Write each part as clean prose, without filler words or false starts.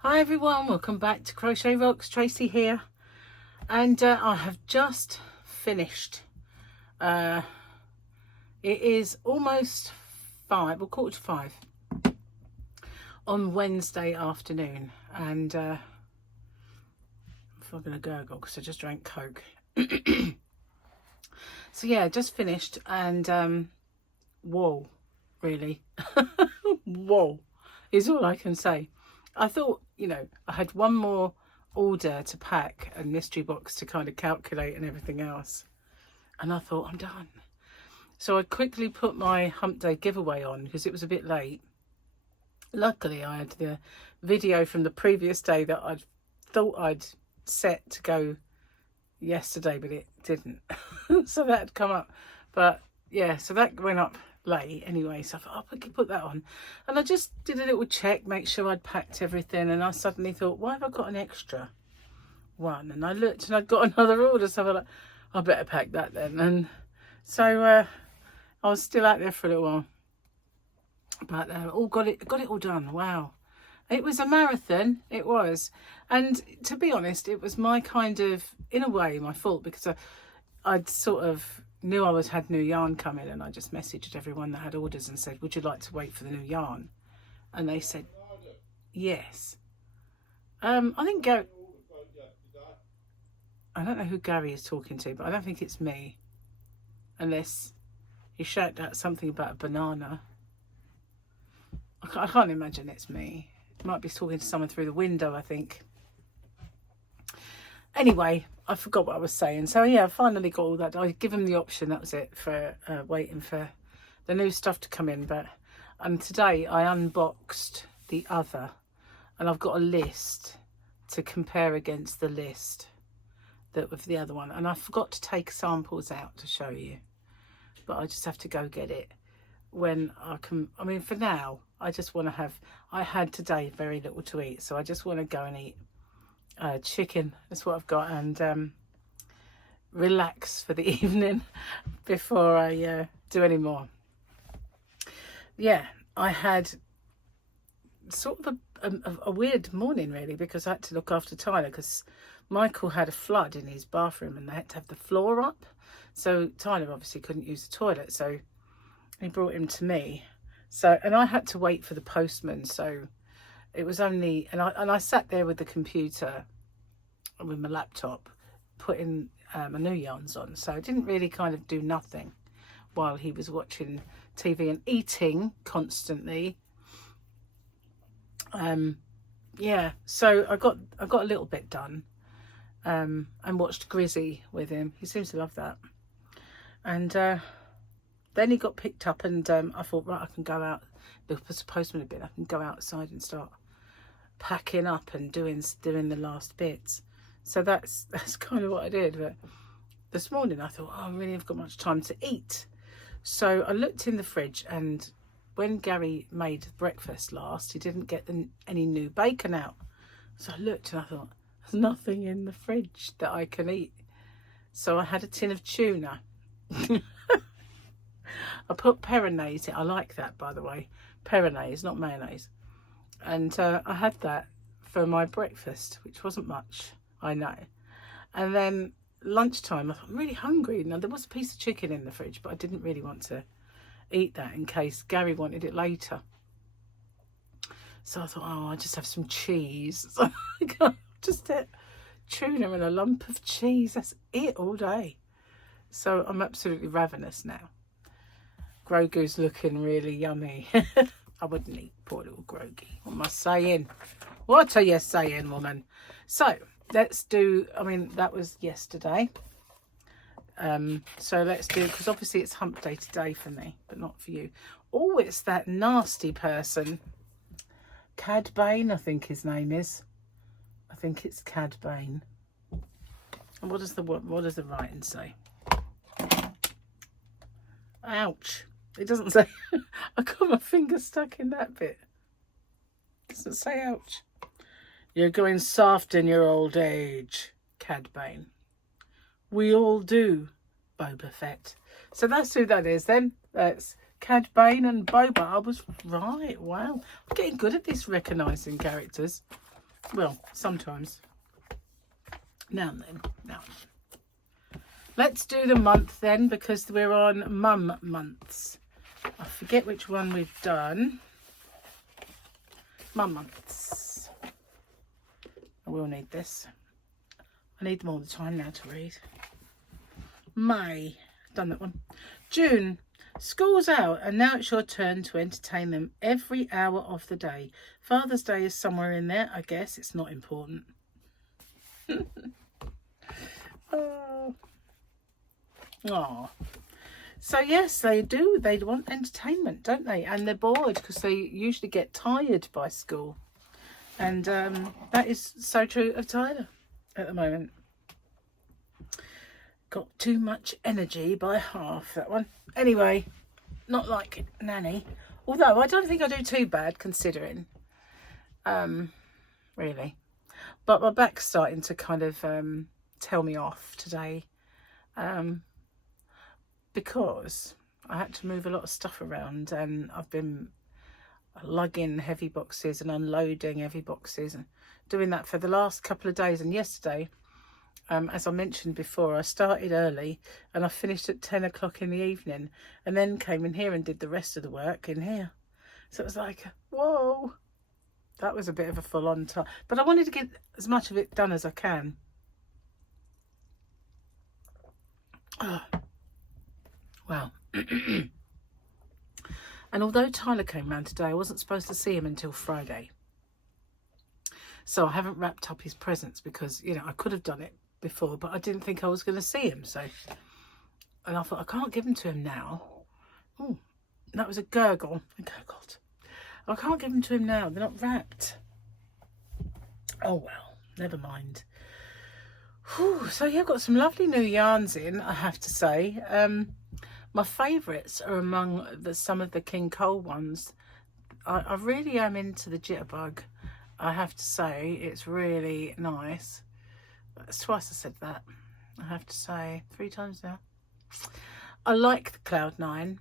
Hi everyone, welcome back to Crochet Rocks. Tracy here, and I have just finished. It is almost 5, or 4:45 on Wednesday afternoon, and I'm going to gurgle because I just drank Coke. So yeah, just finished, and whoa, really, whoa is all I can say. I thought, I had one more order to pack and mystery box to kind of calculate and everything else. And I thought, I'm done. So I quickly put my hump day giveaway on because it was a bit late. Luckily, I had the video from the previous day that I thought I'd set to go yesterday, but it didn't. So that had come up. But yeah, so that went up late anyway, so I thought, I could put that on, and I just did a little check, make sure I'd packed everything, and I suddenly thought, why have I got an extra one? And I looked and I'd got another order, so I was like, I better pack that then. And so I was still out there for a little while, but got it all done. Wow, it was a marathon, it was. And to be honest, it was my kind of, in a way, my fault, because I'd sort of knew I had new yarn coming, and I just messaged everyone that had orders and said, would you like to wait for the new yarn? And they said yes. I think Gary, I don't know who Gary is talking to, but I don't think it's me, unless he shouted out something about a banana. I can't imagine it's me. He might be talking to someone through the window, I think. Anyway, I forgot what I was saying. So yeah, I finally got all that. I give them the option, that was it, for waiting for the new stuff to come in. And today I unboxed the other, and I've got a list to compare against the list that with the other one. And I forgot to take samples out to show you, but I just have to go get it when I can. I mean, for now, I just want to have, I had today very little to eat, so I just want to go and eat chicken. That's what I've got, and relax for the evening before I do any more. Yeah, I had sort of a weird morning, really, because I had to look after Tyler, because Michael had a flood in his bathroom and they had to have the floor up, so Tyler obviously couldn't use the toilet, so he brought him to me. So, and I had to wait for the postman, so it was only, and I sat there with the computer, with my laptop, putting my new yarns on. So I didn't really kind of do nothing while he was watching TV and eating constantly. Yeah, so I got a little bit done, and watched Grizzy with him. He seems to love that. And then he got picked up, and I thought, right, I can go out. The postman had been, I can go outside and start packing up and doing the last bits. So that's kind of what I did. But this morning I thought, I really haven't got much time to eat. So I looked in the fridge, and when Gary made breakfast last, he didn't get any new bacon out. So I looked and I thought, there's nothing in the fridge that I can eat. So I had a tin of tuna. I put peronaise in. I like that, by the way. Peronaise, not mayonnaise. And I had that for my breakfast, which wasn't much, I know. And then lunchtime, I thought, I'm really hungry. Now, there was a piece of chicken in the fridge, but I didn't really want to eat that in case Gary wanted it later. So I thought, oh, I'll just have some cheese. So I just ate tuna and a lump of cheese. That's it all day. So I'm absolutely ravenous now. Grogu's looking really yummy. I wouldn't eat poor little Grogy. What am I saying? What are you saying, woman? So let's do, I mean, that was yesterday. So let's do, because obviously it's hump day today for me, but not for you. Oh, it's that nasty person. Cad Bane, I think his name is. I think it's Cad Bane. And what does the writing say? Ouch. It doesn't say. I got my finger stuck in that bit. It doesn't say ouch. You're going soft in your old age, Cad Bane. We all do, Boba Fett. So that's who that is then. That's Cad Bane and Boba. I was right. Wow. I'm getting good at this recognising characters. Well, sometimes. Now and then. Now and then. Let's do the month then, because we're on mum months. I forget which one we've done. Mum months. I will need this. I need them all the time now to read. May. Done that one. June. School's out and now it's your turn to entertain them every hour of the day. Father's Day is somewhere in there, I guess. It's not important. Oh. So yes, they do. They want entertainment, don't they? And they're bored because they usually get tired by school. And that is so true of Tyler at the moment. Got too much energy by half, that one. Anyway, not like Nanny. Although I don't think I do too bad considering. Really. But my back's starting to kind of tell me off today. Because I had to move a lot of stuff around and I've been lugging heavy boxes and unloading heavy boxes and doing that for the last couple of days. And yesterday, as I mentioned before, I started early and I finished at 10 o'clock in the evening and then came in here and did the rest of the work in here. So it was like, whoa, that was a bit of a full-on time. But I wanted to get as much of it done as I can. Oh, wow. And although Tyler came round today, I wasn't supposed to see him until Friday. So I haven't wrapped up his presents because, you know, I could have done it before, but I didn't think I was going to see him. So, and I thought, I can't give them to him now. Oh, that was a gurgle. I gurgled. I can't give them to him now. They're not wrapped. Oh, well, never mind. Whew. So, yeah, I've got some lovely new yarns in, I have to say. My favourites are among some of the King Cole ones. I really am into the Jitterbug. I have to say, it's really nice. That's twice I said that. I have to say, 3 times now. I like the Cloud 9.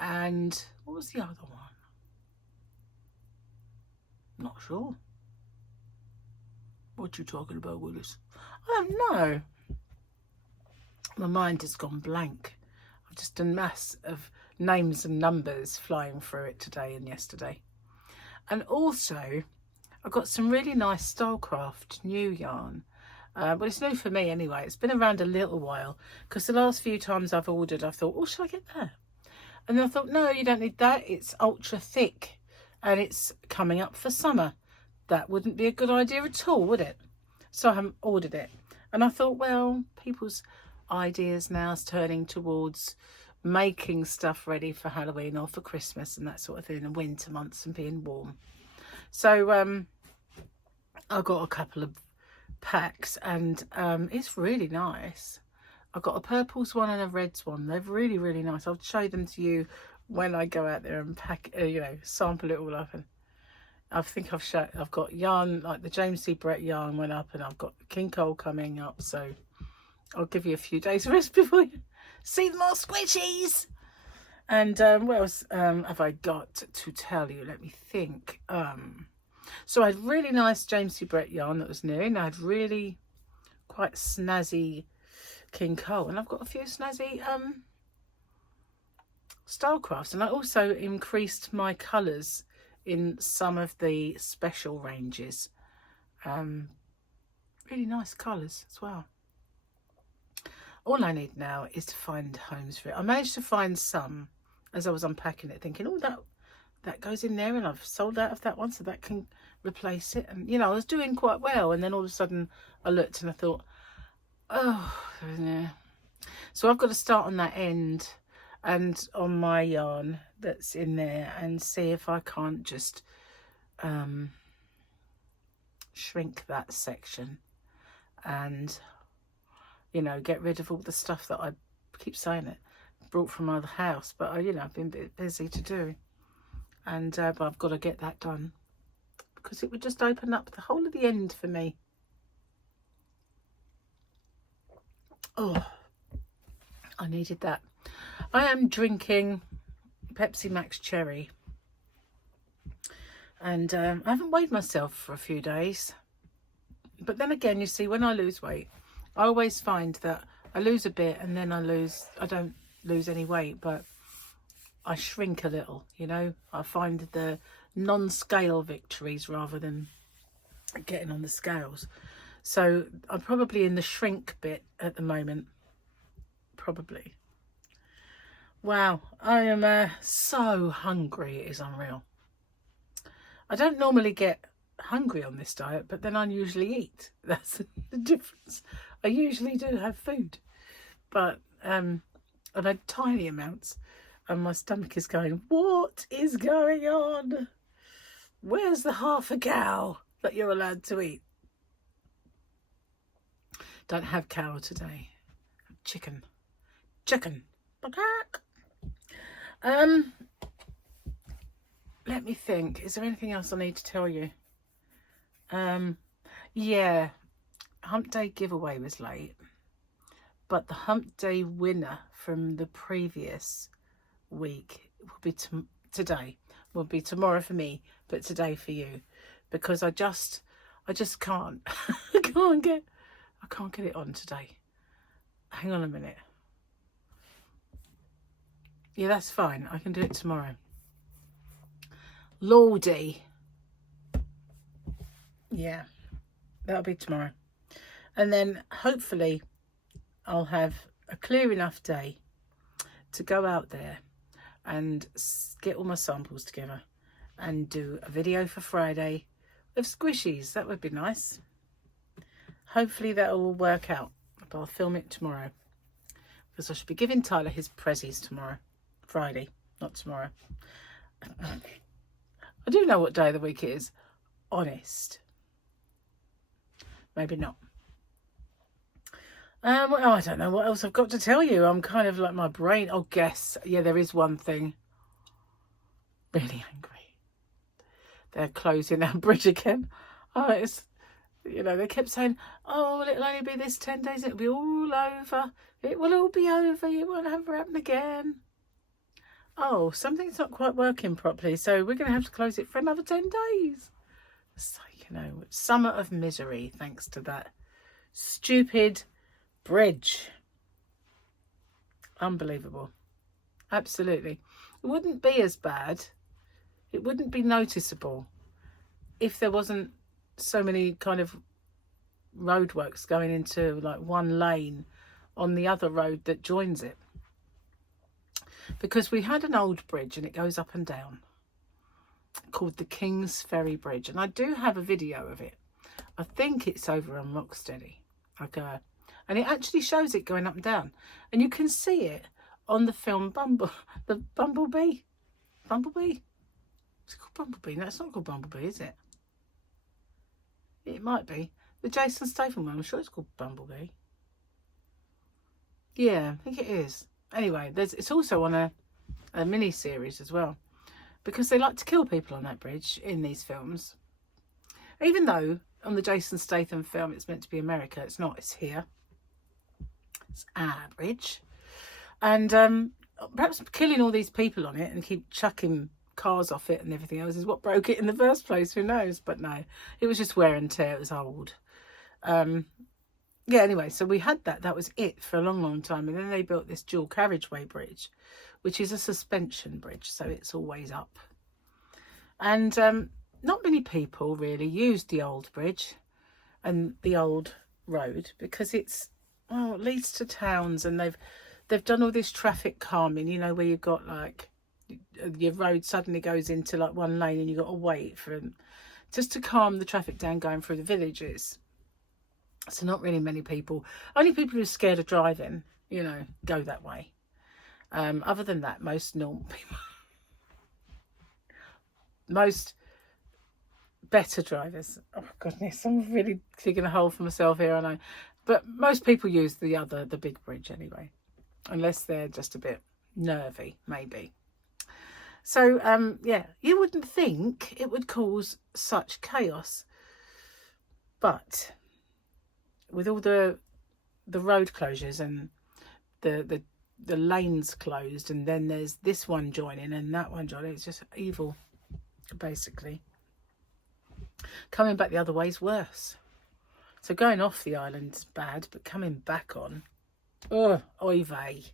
And what was the other one? Not sure. What you talking about, Willis? I don't know. My mind has gone blank. I've just done mass of names and numbers flying through it today and yesterday. And also, I've got some really nice Stylecraft new yarn. But it's new for me anyway. It's been around a little while because the last few times I've ordered, I thought, oh, should I get that? And then I thought, no, you don't need that. It's ultra thick and it's coming up for summer. That wouldn't be a good idea at all, would it? So I haven't ordered it. And I thought, well, people's ideas now is turning towards making stuff ready for Halloween or for Christmas and that sort of thing, and winter months and being warm. So I got a couple of packs and it's really nice. I've got a purples one and a reds one. They're really, really nice. I'll show them to you when I go out there and pack, you know, sample it all up. And I think I've got yarn, like the James C. Brett yarn went up, and I've got King Cole coming up. So I'll give you a few days rest before you see the more squishies. And what else have I got to tell you? Let me think. So I had really nice James C. Brett yarn that was new, and I had really quite snazzy King Cole, and I've got a few snazzy Stylecrafts, and I also increased my colours in some of the special ranges. Really nice colours as well. All I need now is to find homes for it. I managed to find some as I was unpacking it, thinking, oh, that goes in there, and I've sold out of that one, so that can replace it. And, you know, I was doing quite well, and then all of a sudden I looked and I thought, oh, yeah. So I've got to start on that end and on my yarn that's in there and see if I can't just shrink that section and, you know, get rid of all the stuff that I keep saying it brought from my other house, but you know, I've been a bit busy to do, and but I've got to get that done because it would just open up the whole of the end for me. Oh, I needed that. I am drinking Pepsi Max Cherry. And I haven't weighed myself for a few days. But then again, you see, when I lose weight, I always find that I lose a bit and then I don't lose any weight, but I shrink a little, you know. I find the non-scale victories rather than getting on the scales. So I'm probably in the shrink bit at the moment. Probably. Wow, I am so hungry. It is unreal. I don't normally get hungry on this diet, but then I usually eat. That's the difference. I usually do have food, but and tiny amounts, and my stomach is going, what is going on? Where's the half a cow that you're allowed to eat? Don't have cow today. Chicken. Let me think. Is there anything else I need to tell you? Yeah, Hump Day giveaway was late, but the Hump Day winner from the previous week will be today. Will be tomorrow for me, but today for you, because I just can't. I can't get it on today. Hang on a minute. Yeah, that's fine. I can do it tomorrow. Lordy. Yeah, that'll be tomorrow. And then hopefully I'll have a clear enough day to go out there and get all my samples together and do a video for Friday of squishies. That would be nice. Hopefully that will work out. But I'll film it tomorrow, because I should be giving Tyler his prezzies tomorrow. Friday, not tomorrow. I do know what day of the week it is. Honest. Maybe not. Well, I don't know what else I've got to tell you. I'm kind of like my brain. Oh, guess. Yeah, there is one thing. Really angry. They're closing that bridge again. Oh, it's, you know, they kept saying, oh, well, it'll only be this 10 days. It'll be all over. It will all be over. It won't ever happen again. Oh, something's not quite working properly, so we're going to have to close it for another 10 days. So, you know, summer of misery thanks to that stupid bridge. Unbelievable. Absolutely. It wouldn't be as bad. It wouldn't be noticeable if there wasn't so many kind of roadworks going into like one lane on the other road that joins it. Because we had an old bridge and it goes up and down, called the King's Ferry Bridge, and I do have a video of it. I think it's over on Rocksteady, and it actually shows it going up and down, and you can see it on the film Bumblebee. Is it called Bumblebee? No, it's not called Bumblebee, is it? It might be the Jason Statham one. I'm sure it's called Bumblebee. Yeah, I think it is. Anyway, it's also on a mini series as well, because they like to kill people on that bridge in these films. Even though on the Jason Statham film it's meant to be America, it's not. It's here. It's our bridge, and perhaps killing all these people on it and keep chucking cars off it and everything else is what broke it in the first place. Who knows? But no, it was just wear and tear. It was old. Yeah, anyway, so we had that. That was it for a long, long time. And then they built this dual carriageway bridge, which is a suspension bridge. So it's always up. And not many people really used the old bridge and the old road, because it's, well, it leads to towns, and they've done all this traffic calming, you know, where you've got like your road suddenly goes into like one lane and you've got to wait for them just to calm the traffic down going through the villages. So not really many people, only people who are scared of driving, you know, go that way. Other than that, most normal people, most better drivers. Oh goodness, I'm really digging a hole for myself here, I know. But most people use the big bridge anyway, unless they're just a bit nervy, maybe. So, yeah, you wouldn't think it would cause such chaos, but with all the road closures and the lanes closed, and then there's this one joining and that one joining, it's just evil, basically. Coming back the other way is worse. So going off the island's bad, but coming back on, oh, oy vey.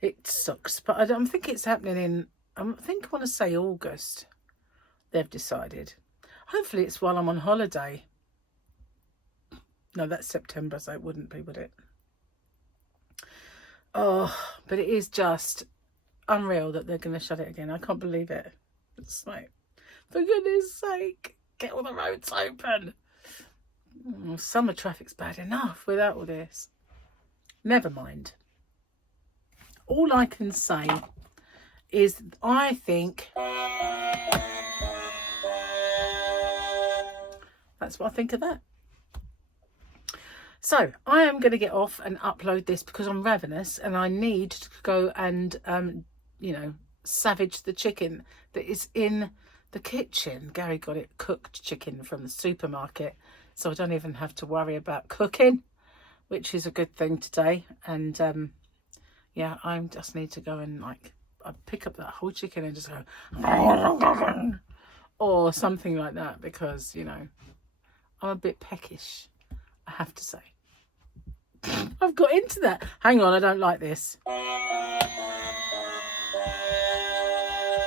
It sucks. But I don't think it's happening in, I want to say August, they've decided. Hopefully it's while I'm on holiday. No, that's September, so it wouldn't be, would it? Oh, but it is just unreal that they're going to shut it again. I can't believe it. It's like, for goodness sake, get all the roads open. Summer traffic's bad enough without all this. Never mind. All I can say is I think that's what I think of that. So I am going to get off and upload this because I'm ravenous and I need to go and, you know, savage the chicken that is in the kitchen. Gary got it cooked chicken from the supermarket, so I don't even have to worry about cooking, which is a good thing today. And yeah, I just need to go and like I pick up that whole chicken and just go or something like that, because you know I'm a bit peckish, I have to say. I've got into that. Hang on, I don't like this. I'm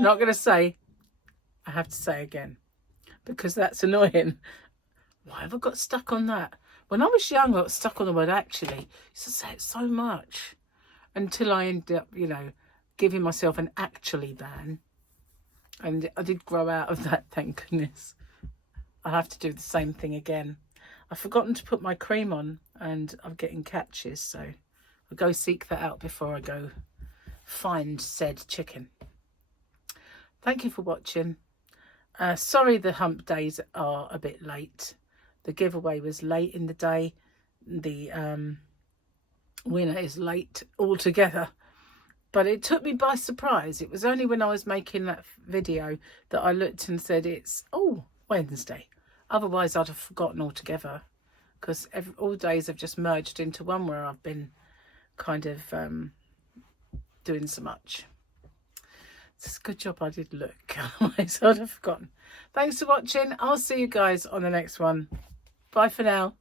not going to say. I have to say again, because that's annoying. Why have I got stuck on that? When I was young, I got stuck on the word actually. I used to say it so much until I ended up, you know, giving myself an actually ban. And I did grow out of that, thank goodness. I'll have to do the same thing again. I've forgotten to put my cream on and I'm getting catches, so I'll go seek that out before I go find said chicken. Thank you for watching. Sorry the hump days are a bit late. The giveaway was late in the day. The winner is late altogether. But it took me by surprise. It was only when I was making that video that I looked and said it's, oh, Wednesday. Otherwise, I'd have forgotten altogether, because all days have just merged into one where I've been kind of doing so much. It's a good job I did look, otherwise I'd have forgotten. Thanks for watching. I'll see you guys on the next one. Bye for now.